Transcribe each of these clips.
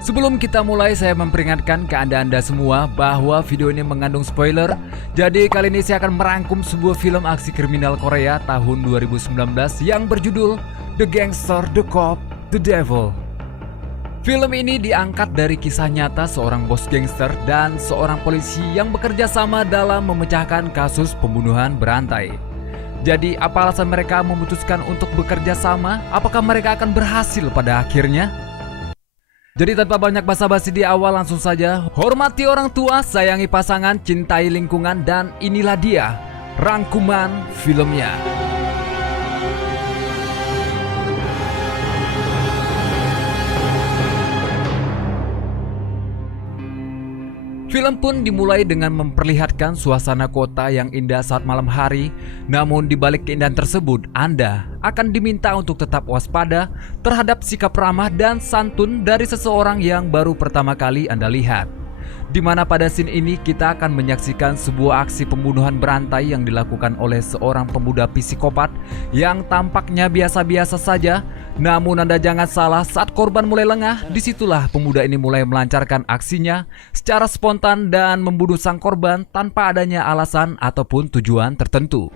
Sebelum kita mulai, saya memperingatkan ke Anda semua bahwa video ini mengandung spoiler. Jadi kali ini saya akan merangkum sebuah film aksi kriminal Korea tahun 2019 yang berjudul The Gangster, The Cop, The Devil. Film ini diangkat dari kisah nyata seorang bos gangster dan seorang polisi yang bekerja sama dalam memecahkan kasus pembunuhan berantai. Jadi apa alasan mereka memutuskan untuk bekerja sama? Apakah mereka akan berhasil pada akhirnya? Jadi tanpa banyak basa-basi di awal, langsung saja. Hormati orang tua, sayangi pasangan, cintai lingkungan, dan inilah dia rangkuman filmnya. Film pun dimulai dengan memperlihatkan suasana kota yang indah saat malam hari. Namun di balik keindahan tersebut, Anda akan diminta untuk tetap waspada terhadap sikap ramah dan santun dari seseorang yang baru pertama kali Anda lihat. Di mana pada scene ini kita akan menyaksikan sebuah aksi pembunuhan berantai yang dilakukan oleh seorang pemuda psikopat yang tampaknya biasa-biasa saja. Namun Anda jangan salah, saat korban mulai lengah, disitulah pemuda ini mulai melancarkan aksinya secara spontan dan membunuh sang korban tanpa adanya alasan ataupun tujuan tertentu.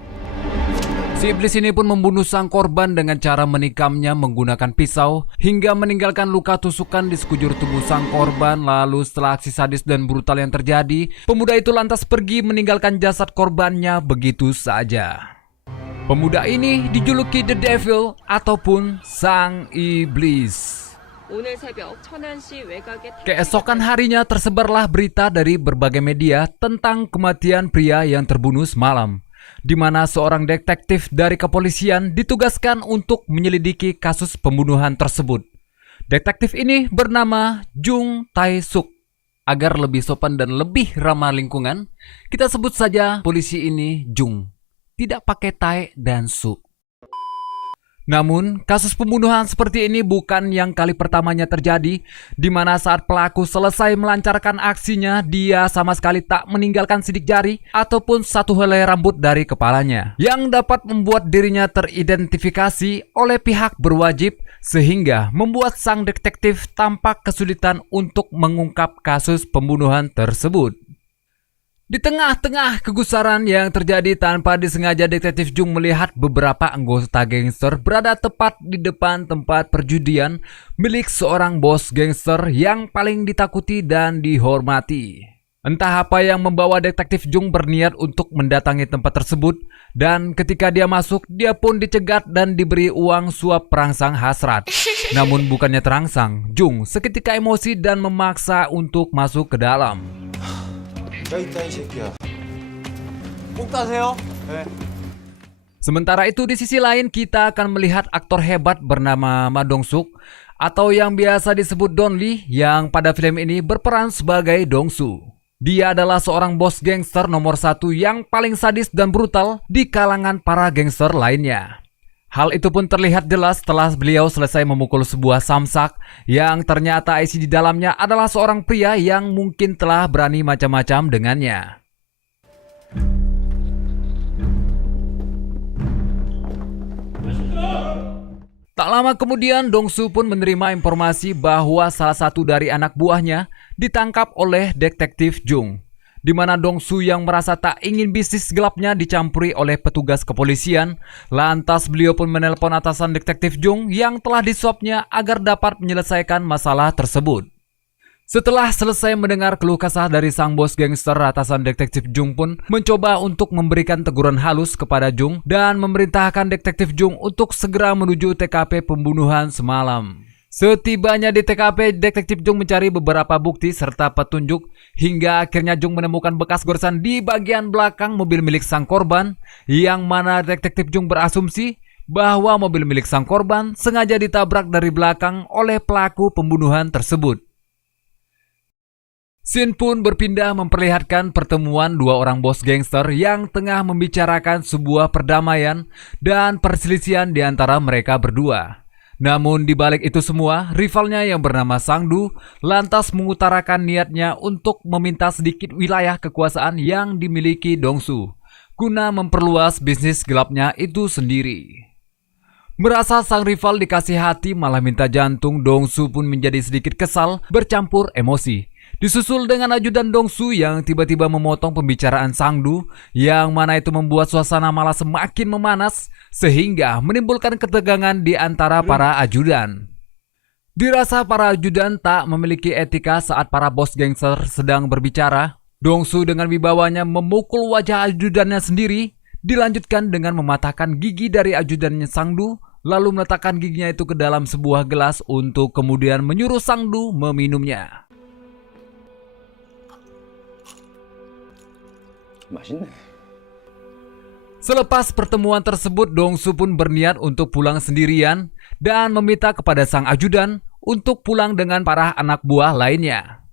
Si iblis ini pun membunuh sang korban dengan cara menikamnya menggunakan pisau hingga meninggalkan luka tusukan di sekujur tubuh sang korban. Lalu setelah aksi sadis dan brutal yang terjadi, pemuda itu lantas pergi meninggalkan jasad korbannya begitu saja. Pemuda ini dijuluki The Devil ataupun Sang Iblis. Keesokan harinya tersebarlah berita dari berbagai media tentang kematian pria yang terbunuh semalam, di mana seorang detektif dari kepolisian ditugaskan untuk menyelidiki kasus pembunuhan tersebut. Detektif ini bernama Jung Tae-suk. Agar lebih sopan dan lebih ramah lingkungan, kita sebut saja polisi ini Jung. Tidak pakai Tae dan Suk. Namun, kasus pembunuhan seperti ini bukan yang kali pertamanya terjadi, di mana saat pelaku selesai melancarkan aksinya, dia sama sekali tak meninggalkan sidik jari ataupun satu helai rambut dari kepalanya, yang dapat membuat dirinya teridentifikasi oleh pihak berwajib, sehingga membuat sang detektif tampak kesulitan untuk mengungkap kasus pembunuhan tersebut. Di tengah-tengah kegusaran yang terjadi, tanpa disengaja detektif Jung melihat beberapa anggota gangster berada tepat di depan tempat perjudian milik seorang bos gangster yang paling ditakuti dan dihormati. Entah apa yang membawa detektif Jung berniat untuk mendatangi tempat tersebut, dan ketika dia masuk, dia pun dicegat dan diberi uang suap perangsang hasrat. Namun bukannya terangsang, Jung seketika emosi dan memaksa untuk masuk ke dalam. Sementara itu di sisi lain kita akan melihat aktor hebat bernama Ma Dong-suk atau yang biasa disebut Don Lee yang pada film ini berperan sebagai Dong-su. Dia adalah seorang bos gangster nomor 1 yang paling sadis dan brutal di kalangan para gangster lainnya. Hal itu pun terlihat jelas setelah beliau selesai memukul sebuah samsak yang ternyata isi di dalamnya adalah seorang pria yang mungkin telah berani macam-macam dengannya. Tak lama kemudian, Dong-su pun menerima informasi bahwa salah satu dari anak buahnya ditangkap oleh detektif Jung, di mana Dong-su yang merasa tak ingin bisnis gelapnya dicampuri oleh petugas kepolisian. Lantas beliau pun menelpon atasan detektif Jung yang telah disuapnya agar dapat menyelesaikan masalah tersebut. Setelah selesai mendengar keluh kesah dari sang bos gangster, atasan detektif Jung pun mencoba untuk memberikan teguran halus kepada Jung dan memerintahkan detektif Jung untuk segera menuju TKP pembunuhan semalam. Setibanya di TKP, detektif Jung mencari beberapa bukti serta petunjuk hingga akhirnya Jung menemukan bekas goresan di bagian belakang mobil milik sang korban, yang mana detektif Jung berasumsi bahwa mobil milik sang korban sengaja ditabrak dari belakang oleh pelaku pembunuhan tersebut. Scene pun berpindah memperlihatkan pertemuan dua orang bos gangster yang tengah membicarakan sebuah perdamaian dan perselisihan di antara mereka berdua. Namun di balik itu semua, rivalnya yang bernama Sang-du lantas mengutarakan niatnya untuk meminta sedikit wilayah kekuasaan yang dimiliki Dong-su guna memperluas bisnis gelapnya itu sendiri. Merasa sang rival dikasih hati malah minta jantung, Dongsu pun menjadi sedikit kesal bercampur emosi. Disusul dengan ajudan Dongsu yang tiba-tiba memotong pembicaraan Sangdu, yang mana itu membuat suasana malah semakin memanas sehingga menimbulkan ketegangan di antara para ajudan. Dirasa para ajudan tak memiliki etika saat para bos gangster sedang berbicara, Dongsu dengan wibawanya memukul wajah ajudannya sendiri, dilanjutkan dengan mematahkan gigi dari ajudannya Sangdu, lalu meletakkan giginya itu ke dalam sebuah gelas untuk kemudian menyuruh Sangdu meminumnya. Selepas pertemuan tersebut, Dongsu pun berniat untuk pulang sendirian dan meminta kepada sang ajudan untuk pulang dengan para anak buah lainnya.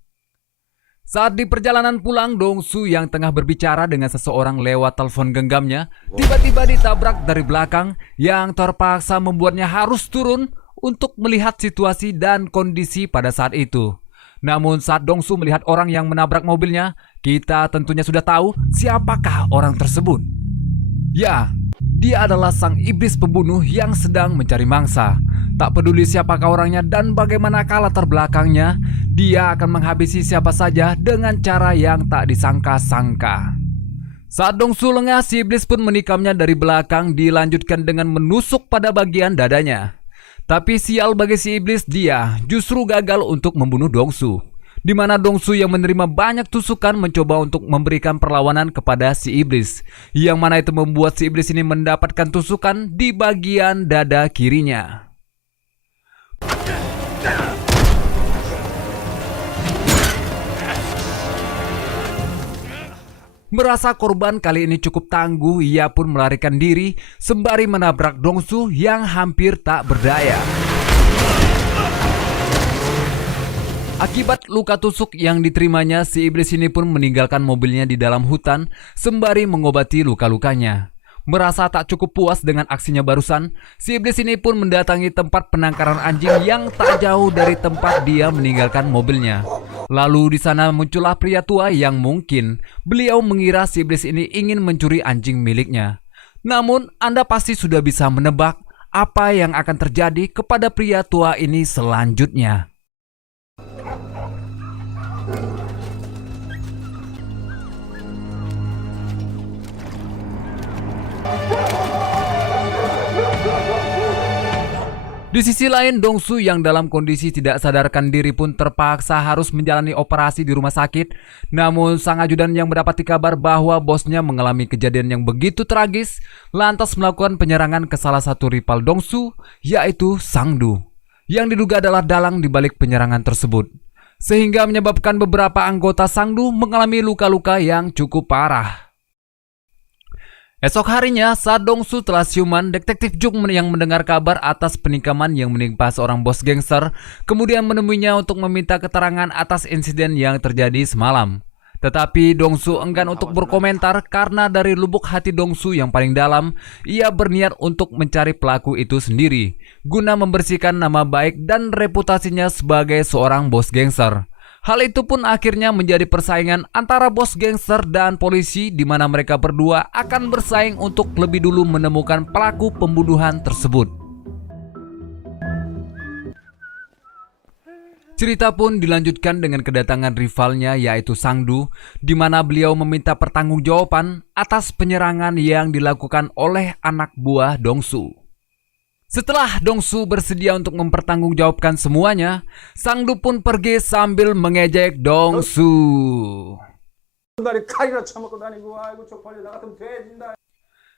Saat di perjalanan pulang, Dongsu yang tengah berbicara dengan seseorang lewat telepon genggamnya tiba-tiba ditabrak dari belakang yang terpaksa membuatnya harus turun untuk melihat situasi dan kondisi pada saat itu. Namun saat Dongsu melihat orang yang menabrak mobilnya, kita tentunya sudah tahu siapakah orang tersebut. Ya, dia adalah sang iblis pembunuh yang sedang mencari mangsa. Tak peduli siapakah orangnya dan bagaimanakah latar belakangnya, dia akan menghabisi siapa saja dengan cara yang tak disangka-sangka. Saat Dongsu lengah, si iblis pun menikamnya dari belakang, dilanjutkan dengan menusuk pada bagian dadanya. Tapi sial bagi si iblis, dia justru gagal untuk membunuh Dongsu, di mana Dongsu yang menerima banyak tusukan mencoba untuk memberikan perlawanan kepada si iblis, yang mana itu membuat si iblis ini mendapatkan tusukan di bagian dada kirinya. Merasa korban kali ini cukup tangguh, ia pun melarikan diri sembari menabrak Dongsu yang hampir tak berdaya. Akibat luka tusuk yang diterimanya, si iblis ini pun meninggalkan mobilnya di dalam hutan sembari mengobati luka-lukanya. Merasa tak cukup puas dengan aksinya barusan, si iblis ini pun mendatangi tempat penangkaran anjing yang tak jauh dari tempat dia meninggalkan mobilnya. Lalu di sana muncullah pria tua yang mungkin beliau mengira si iblis ini ingin mencuri anjing miliknya. Namun Anda pasti sudah bisa menebak apa yang akan terjadi kepada pria tua ini selanjutnya. Di sisi lain, Dongsu yang dalam kondisi tidak sadarkan diri pun terpaksa harus menjalani operasi di rumah sakit. Namun sang ajudan yang mendapati kabar bahwa bosnya mengalami kejadian yang begitu tragis, lantas melakukan penyerangan ke salah satu rival Dongsu, yaitu Sangdu, yang diduga adalah dalang di balik penyerangan tersebut, sehingga menyebabkan beberapa anggota Sangdu mengalami luka-luka yang cukup parah. Esok harinya, saat Dongsu telah siuman, detektif Jung yang mendengar kabar atas penikaman yang menimpa seorang bos gangster, kemudian menemuinya untuk meminta keterangan atas insiden yang terjadi semalam. Tetapi Dongsu enggan untuk berkomentar karena dari lubuk hati Dongsu yang paling dalam, ia berniat untuk mencari pelaku itu sendiri, guna membersihkan nama baik dan reputasinya sebagai seorang bos gangster. Hal itu pun akhirnya menjadi persaingan antara bos gangster dan polisi, di mana mereka berdua akan bersaing untuk lebih dulu menemukan pelaku pembunuhan tersebut. Cerita pun dilanjutkan dengan kedatangan rivalnya yaitu Sangdu, di mana beliau meminta pertanggungjawaban atas penyerangan yang dilakukan oleh anak buah Dongsu. Setelah Dongsu bersedia untuk mempertanggungjawabkan semuanya, Sangdu pun pergi sambil mengejek Dongsu.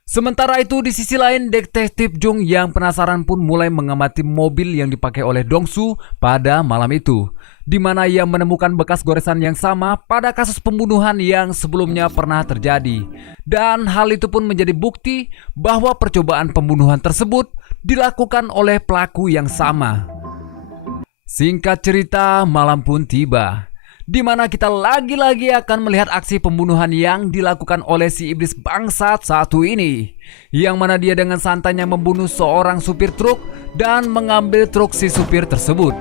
Sementara itu di sisi lain, detektif Jung yang penasaran pun mulai mengamati mobil yang dipakai oleh Dongsu pada malam itu, di mana ia menemukan bekas goresan yang sama pada kasus pembunuhan yang sebelumnya pernah terjadi. Dan hal itu pun menjadi bukti bahwa percobaan pembunuhan tersebut dilakukan oleh pelaku yang sama. Singkat cerita, malam pun tiba, di mana kita lagi-lagi akan melihat aksi pembunuhan yang dilakukan oleh si iblis bangsat satu ini, yang mana dia dengan santainya membunuh seorang supir truk dan mengambil truk si supir tersebut.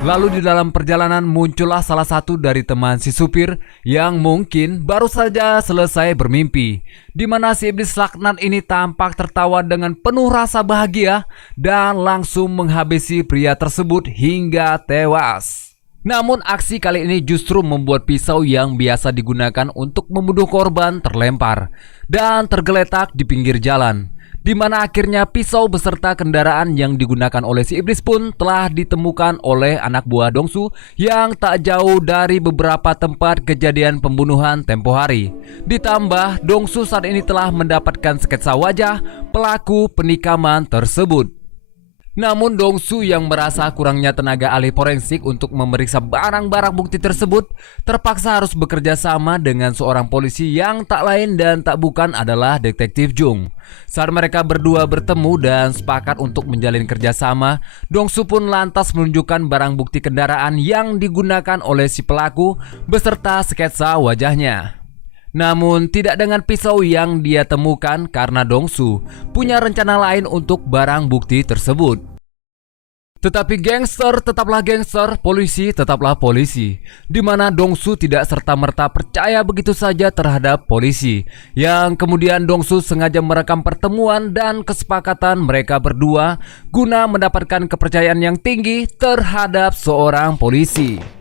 Lalu di dalam perjalanan muncullah salah satu dari teman si supir yang mungkin baru saja selesai bermimpi, di mana si iblis laknat ini tampak tertawa dengan penuh rasa bahagia dan langsung menghabisi pria tersebut hingga tewas. Namun aksi kali ini justru membuat pisau yang biasa digunakan untuk membunuh korban terlempar dan tergeletak di pinggir jalan, di mana akhirnya pisau beserta kendaraan yang digunakan oleh si iblis pun telah ditemukan oleh anak buah Dongsu yang tak jauh dari beberapa tempat kejadian pembunuhan tempo hari. Ditambah Dongsu saat ini telah mendapatkan sketsa wajah pelaku penikaman tersebut. Namun Dongsu yang merasa kurangnya tenaga ahli forensik untuk memeriksa barang-barang bukti tersebut terpaksa harus bekerja sama dengan seorang polisi yang tak lain dan tak bukan adalah Detektif Jung. Saat mereka berdua bertemu dan sepakat untuk menjalin kerjasama, Dongsu pun lantas menunjukkan barang bukti kendaraan yang digunakan oleh si pelaku beserta sketsa wajahnya. Namun tidak dengan pisau yang dia temukan karena Dongsu punya rencana lain untuk barang bukti tersebut. Tetapi gangster tetaplah gangster, polisi tetaplah polisi, di mana Dongsu tidak serta-merta percaya begitu saja terhadap polisi, yang kemudian Dongsu sengaja merekam pertemuan dan kesepakatan mereka berdua guna mendapatkan kepercayaan yang tinggi terhadap seorang polisi.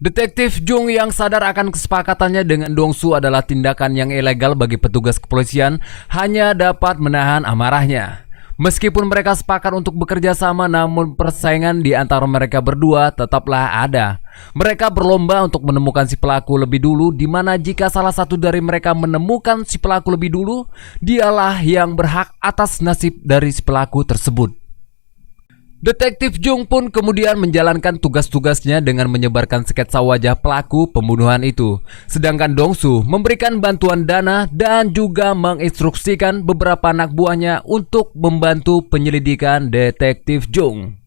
Detektif Jung yang sadar akan kesepakatannya dengan Dongsu adalah tindakan yang ilegal bagi petugas kepolisian hanya dapat menahan amarahnya. Meskipun mereka sepakat untuk bekerja sama, namun persaingan di antara mereka berdua tetaplah ada. Mereka berlomba untuk menemukan si pelaku lebih dulu, di mana jika salah satu dari mereka menemukan si pelaku lebih dulu, dialah yang berhak atas nasib dari si pelaku tersebut. Detektif Jung pun kemudian menjalankan tugas-tugasnya dengan menyebarkan sketsa wajah pelaku pembunuhan itu. Sedangkan Dongsu memberikan bantuan dana dan juga menginstruksikan beberapa anak buahnya untuk membantu penyelidikan Detektif Jung.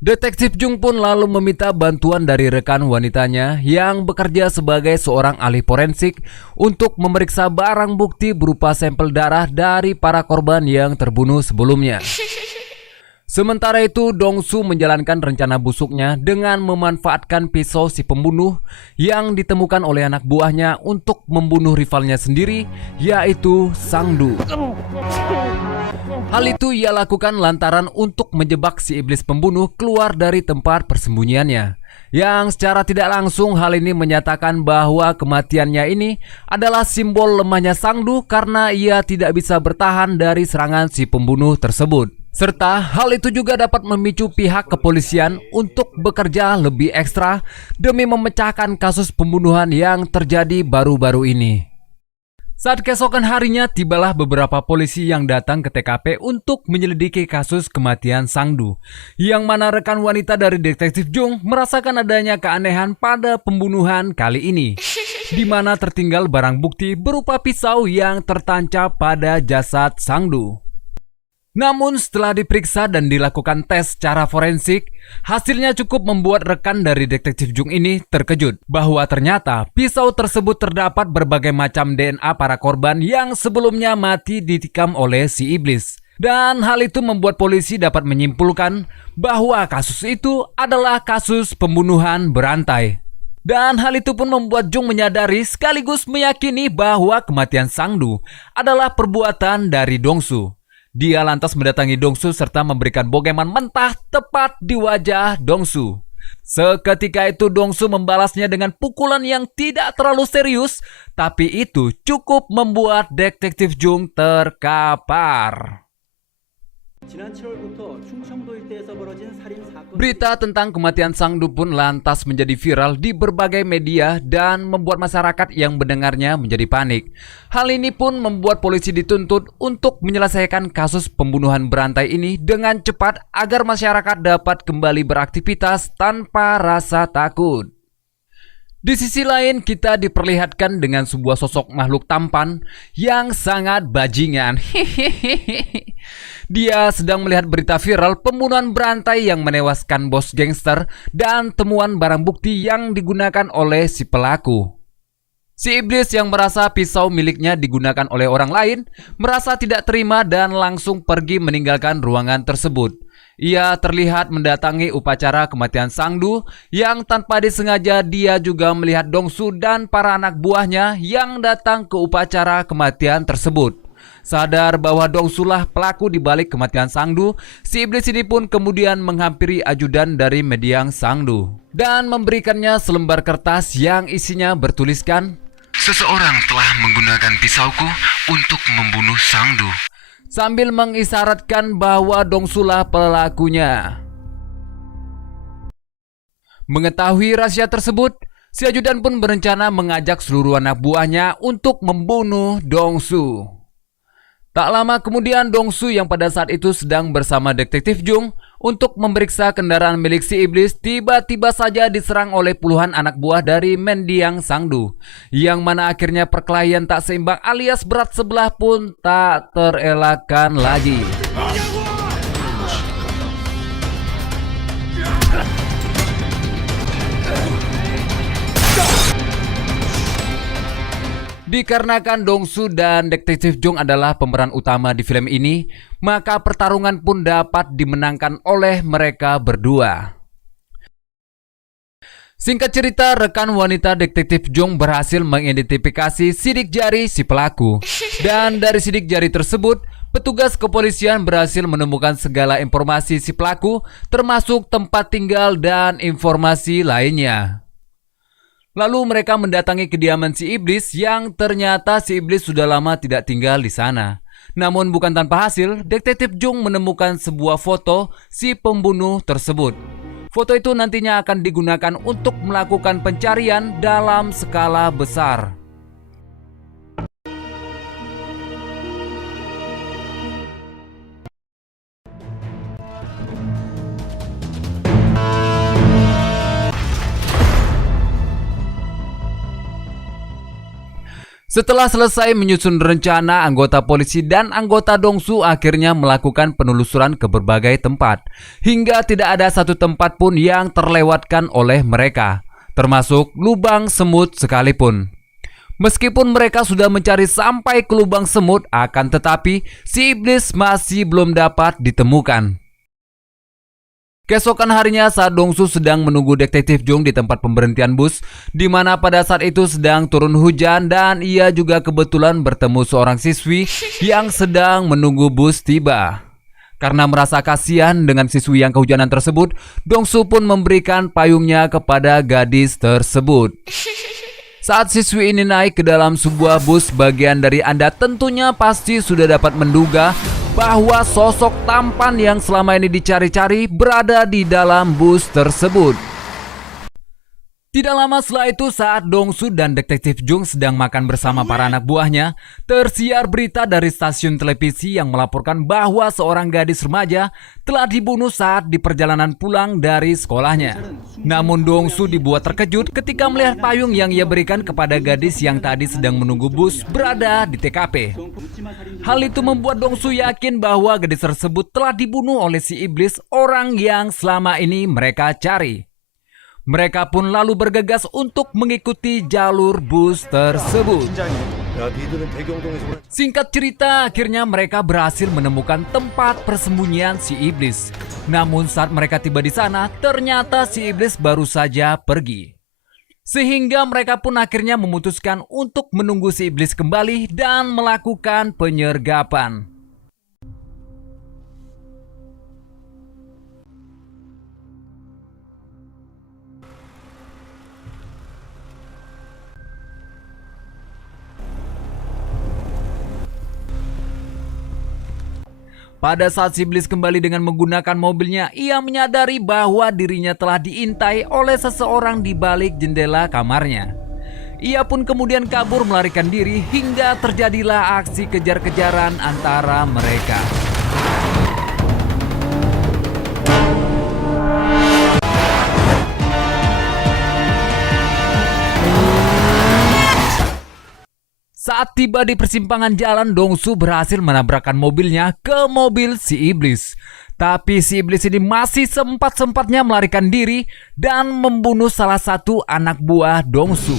Detektif Jung pun lalu meminta bantuan dari rekan wanitanya yang bekerja sebagai seorang ahli forensik untuk memeriksa barang bukti berupa sampel darah dari para korban yang terbunuh sebelumnya. Sementara itu, Dongsu menjalankan rencana busuknya dengan memanfaatkan pisau si pembunuh yang ditemukan oleh anak buahnya untuk membunuh rivalnya sendiri, yaitu Sangdu. Hal itu ia lakukan lantaran untuk menjebak si iblis pembunuh keluar dari tempat persembunyiannya. Yang secara tidak langsung hal ini menyatakan bahwa kematiannya ini adalah simbol lemahnya Sangdu karena ia tidak bisa bertahan dari serangan si pembunuh tersebut. Serta hal itu juga dapat memicu pihak kepolisian untuk bekerja lebih ekstra demi memecahkan kasus pembunuhan yang terjadi baru-baru ini. Saat keesokan harinya tibalah beberapa polisi yang datang ke TKP untuk menyelidiki kasus kematian Sangdu, yang mana rekan wanita dari Detektif Jung merasakan adanya keanehan pada pembunuhan kali ini, di mana tertinggal barang bukti berupa pisau yang tertancap pada jasad Sangdu. Namun setelah diperiksa dan dilakukan tes secara forensik, hasilnya cukup membuat rekan dari Detektif Jung ini terkejut bahwa ternyata pisau tersebut terdapat berbagai macam DNA para korban yang sebelumnya mati ditikam oleh si iblis. Dan hal itu membuat polisi dapat menyimpulkan bahwa kasus itu adalah kasus pembunuhan berantai. Dan hal itu pun membuat Jung menyadari sekaligus meyakini bahwa kematian Sangdu adalah perbuatan dari Dongsu. Dia lantas mendatangi Dongsu serta memberikan bogeman mentah tepat di wajah Dongsu. Seketika itu Dongsu membalasnya dengan pukulan yang tidak terlalu serius, tapi itu cukup membuat Detektif Jung terkapar. Berita tentang kematian Sangdu pun lantas menjadi viral di berbagai media dan membuat masyarakat yang mendengarnya menjadi panik. Hal ini pun membuat polisi dituntut untuk menyelesaikan kasus pembunuhan berantai ini dengan cepat agar masyarakat dapat kembali beraktivitas tanpa rasa takut. Di sisi lain, kita diperlihatkan dengan sebuah sosok makhluk tampan yang sangat bajingan. Dia sedang melihat berita viral pembunuhan berantai yang menewaskan bos gangster dan temuan barang bukti yang digunakan oleh si pelaku. Si iblis yang merasa pisau miliknya digunakan oleh orang lain merasa tidak terima dan langsung pergi meninggalkan ruangan tersebut. Ia terlihat mendatangi upacara kematian Sangdu yang tanpa disengaja dia juga melihat Dongsu dan para anak buahnya yang datang ke upacara kematian tersebut. Sadar bahwa Dongsu lah pelaku di balik kematian Sangdu, si iblis ini pun kemudian menghampiri ajudan dari mendiang Sangdu dan memberikannya selembar kertas yang isinya bertuliskan, "Seseorang telah menggunakan pisauku untuk membunuh Sangdu," sambil mengisyaratkan bahwa Dongsu lah pelakunya. Mengetahui rahasia tersebut, si ajudan pun berencana mengajak seluruh anak buahnya untuk membunuh Dongsu. Tak lama kemudian Dongsu yang pada saat itu sedang bersama detektif Jung untuk memeriksa kendaraan milik si iblis tiba-tiba saja diserang oleh puluhan anak buah dari mendiang Sangdu, yang mana akhirnya perkelahian tak seimbang alias berat sebelah pun tak terelakkan lagi. Dikarenakan Dongsu dan detektif Jung adalah pemeran utama di film ini, maka pertarungan pun dapat dimenangkan oleh mereka berdua. Singkat cerita, rekan wanita detektif Jung berhasil mengidentifikasi sidik jari si pelaku. Dan dari sidik jari tersebut, petugas kepolisian berhasil menemukan segala informasi si pelaku, termasuk tempat tinggal dan informasi lainnya. Lalu mereka mendatangi kediaman si iblis yang ternyata si iblis sudah lama tidak tinggal di sana. Namun bukan tanpa hasil, detektif Jung menemukan sebuah foto si pembunuh tersebut. Foto itu nantinya akan digunakan untuk melakukan pencarian dalam skala besar. Setelah selesai menyusun rencana, anggota polisi dan anggota Dongsu akhirnya melakukan penelusuran ke berbagai tempat. Hingga tidak ada satu tempat pun yang terlewatkan oleh mereka, termasuk lubang semut sekalipun. Meskipun mereka sudah mencari sampai ke lubang semut, akan tetapi si iblis masih belum dapat ditemukan. Keesokan harinya saat Dongsu sedang menunggu detektif Jung di tempat pemberhentian bus, di mana pada saat itu sedang turun hujan dan ia juga kebetulan bertemu seorang siswi yang sedang menunggu bus tiba. Karena merasa kasihan dengan siswi yang kehujanan tersebut, Dongsu pun memberikan payungnya kepada gadis tersebut. Saat siswi ini naik ke dalam sebuah bus, bagian dari Anda tentunya pasti sudah dapat menduga bahwa sosok tampan yang selama ini dicari-cari berada di dalam bus tersebut. Tidak lama setelah itu, saat Dongsu dan detektif Jung sedang makan bersama para anak buahnya, tersiar berita dari stasiun televisi yang melaporkan bahwa seorang gadis remaja telah dibunuh saat di perjalanan pulang dari sekolahnya. Namun Dongsu dibuat terkejut ketika melihat payung yang ia berikan kepada gadis yang tadi sedang menunggu bus berada di TKP. Hal itu membuat Dongsu yakin bahwa gadis tersebut telah dibunuh oleh si iblis, orang yang selama ini mereka cari. Mereka pun lalu bergegas untuk mengikuti jalur bus tersebut. Singkat cerita, akhirnya mereka berhasil menemukan tempat persembunyian si iblis. Namun saat mereka tiba di sana, ternyata si iblis baru saja pergi. Sehingga mereka pun akhirnya memutuskan untuk menunggu si iblis kembali dan melakukan penyergapan. Pada saat si iblis kembali dengan menggunakan mobilnya, ia menyadari bahwa dirinya telah diintai oleh seseorang di balik jendela kamarnya. Ia pun kemudian kabur melarikan diri hingga terjadilah aksi kejar-kejaran antara mereka. Saat tiba di persimpangan jalan, Dongsu berhasil menabrakkan mobilnya ke mobil si iblis. Tapi si iblis ini masih sempat-sempatnya melarikan diri dan membunuh salah satu anak buah Dongsu.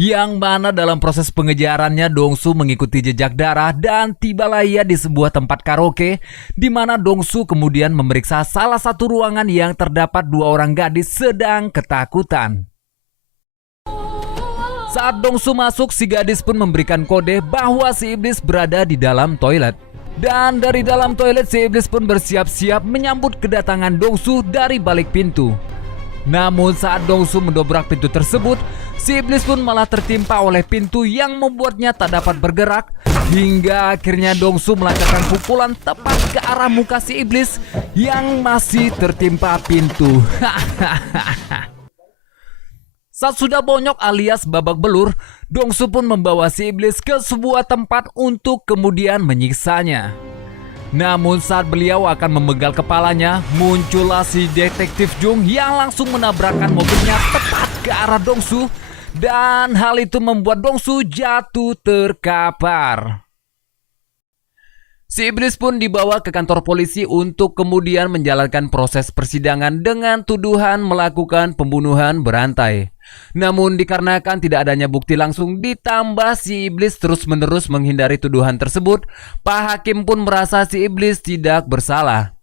Yang mana dalam proses pengejarannya Dongsu mengikuti jejak darah dan tibalah ia di sebuah tempat karaoke di mana Dongsu kemudian memeriksa salah satu ruangan yang terdapat 2 orang gadis sedang ketakutan. Saat Dongsu masuk, si gadis pun memberikan kode bahwa si iblis berada di dalam toilet. Dan dari dalam toilet si iblis pun bersiap-siap menyambut kedatangan Dongsu dari balik pintu. Namun saat Dongsu mendobrak pintu tersebut, si iblis pun malah tertimpa oleh pintu yang membuatnya tak dapat bergerak. Hingga akhirnya Dongsu melancarkan pukulan tepat ke arah muka si iblis yang masih tertimpa pintu. Saat sudah bonyok alias babak belur, Dongsu pun membawa si iblis ke sebuah tempat untuk kemudian menyiksanya. Namun saat beliau akan memenggal kepalanya, muncullah si detektif Jung yang langsung menabrakkan mobilnya tepat ke arah Dongsu. Dan hal itu membuat Dongsu jatuh terkapar. Si iblis pun dibawa ke kantor polisi untuk kemudian menjalankan proses persidangan dengan tuduhan melakukan pembunuhan berantai. Namun dikarenakan tidak adanya bukti langsung ditambah si iblis terus-menerus menghindari tuduhan tersebut, Pak Hakim pun merasa si iblis tidak bersalah.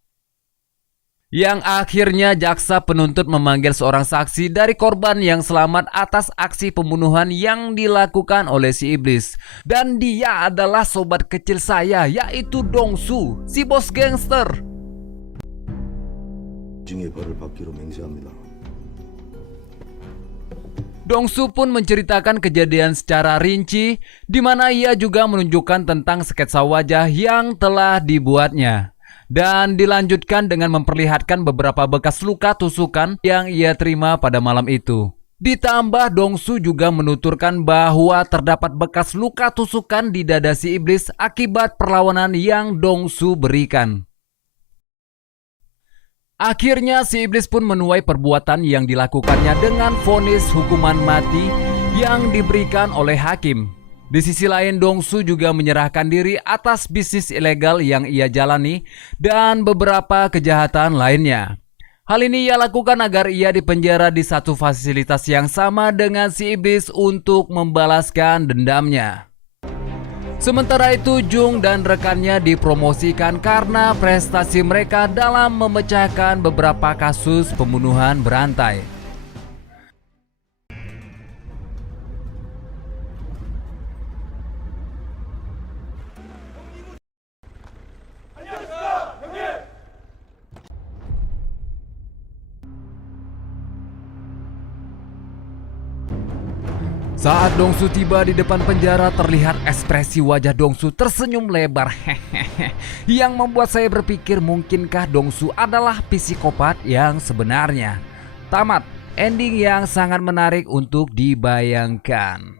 Yang akhirnya jaksa penuntut memanggil seorang saksi dari korban yang selamat atas aksi pembunuhan yang dilakukan oleh si iblis. Dan dia adalah sobat kecil saya, yaitu Dongsu, si bos gangster. 중에 벌을 받기로 맹세합니다. Dongsu pun menceritakan kejadian secara rinci, di mana ia juga menunjukkan tentang sketsa wajah yang telah dibuatnya. Dan dilanjutkan dengan memperlihatkan beberapa bekas luka tusukan yang ia terima pada malam itu. Ditambah Dongsu juga menuturkan bahwa terdapat bekas luka tusukan di dada si iblis akibat perlawanan yang Dongsu berikan. Akhirnya si iblis pun menuai perbuatan yang dilakukannya dengan vonis hukuman mati yang diberikan oleh hakim. Di sisi lain Dongsu juga menyerahkan diri atas bisnis ilegal yang ia jalani dan beberapa kejahatan lainnya. Hal ini ia lakukan agar ia dipenjara di satu fasilitas yang sama dengan si iblis untuk membalaskan dendamnya. Sementara itu Jung dan rekannya dipromosikan karena prestasi mereka dalam memecahkan beberapa kasus pembunuhan berantai. Saat Dongsu tiba di depan penjara, terlihat ekspresi wajah Dongsu tersenyum lebar yang membuat saya berpikir mungkinkah Dongsu adalah psikopat yang sebenarnya. Tamat, ending yang sangat menarik untuk dibayangkan.